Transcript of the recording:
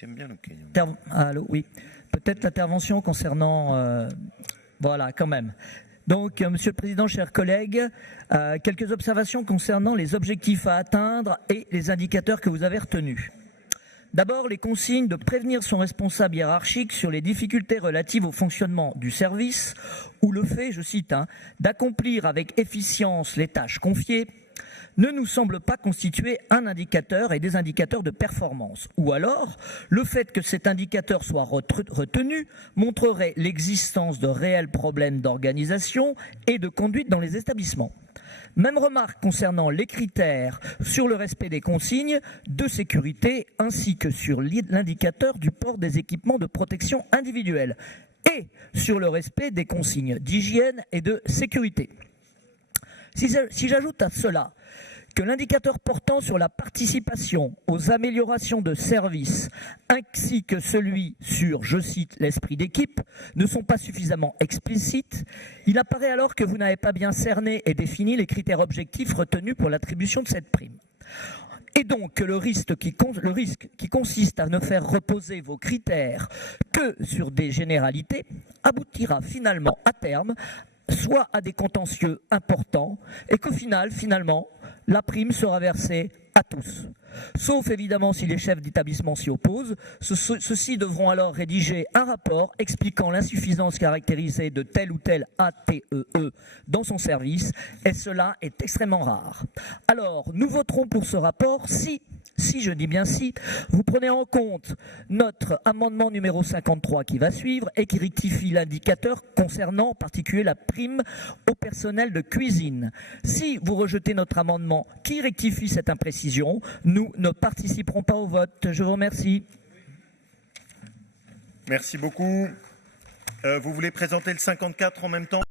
J'aime bien le Kenya. Allô, oui. Peut-être l'intervention concernant... voilà, quand même. Donc, Monsieur le Président, chers collègues, quelques observations concernant les objectifs à atteindre et les indicateurs que vous avez retenus. D'abord, les consignes de prévenir son responsable hiérarchique sur les difficultés relatives au fonctionnement du service ou le fait, je cite, d'accomplir avec efficience les tâches confiées ne nous semble pas constituer un indicateur et des indicateurs de performance. Ou alors, le fait que cet indicateur soit retenu montrerait l'existence de réels problèmes d'organisation et de conduite dans les établissements. Même remarque concernant les critères sur le respect des consignes de sécurité ainsi que sur l'indicateur du port des équipements de protection individuelle et sur le respect des consignes d'hygiène et de sécurité. Si j'ajoute à cela que l'indicateur portant sur la participation aux améliorations de services ainsi que celui sur, je cite, l'esprit d'équipe ne sont pas suffisamment explicites, il apparaît alors que vous n'avez pas bien cerné et défini les critères objectifs retenus pour l'attribution de cette prime. Et donc que le risque qui consiste à ne faire reposer vos critères que sur des généralités aboutira finalement à terme soit à des contentieux importants et qu'au final, la prime sera versée à tous. Sauf évidemment si les chefs d'établissement s'y opposent, ceux-ci devront alors rédiger un rapport expliquant l'insuffisance caractérisée de tel ou tel ATEE dans son service, et cela est extrêmement rare. Alors, nous voterons pour ce rapport si je dis bien si, vous prenez en compte notre amendement numéro 53 qui va suivre et qui rectifie l'indicateur concernant en particulier la prime au personnel de cuisine. Si vous rejetez notre amendement qui rectifie cette imprécision, nous ne participerons pas au vote. Je vous remercie. Merci beaucoup. Vous voulez présenter le 54 en même temps ?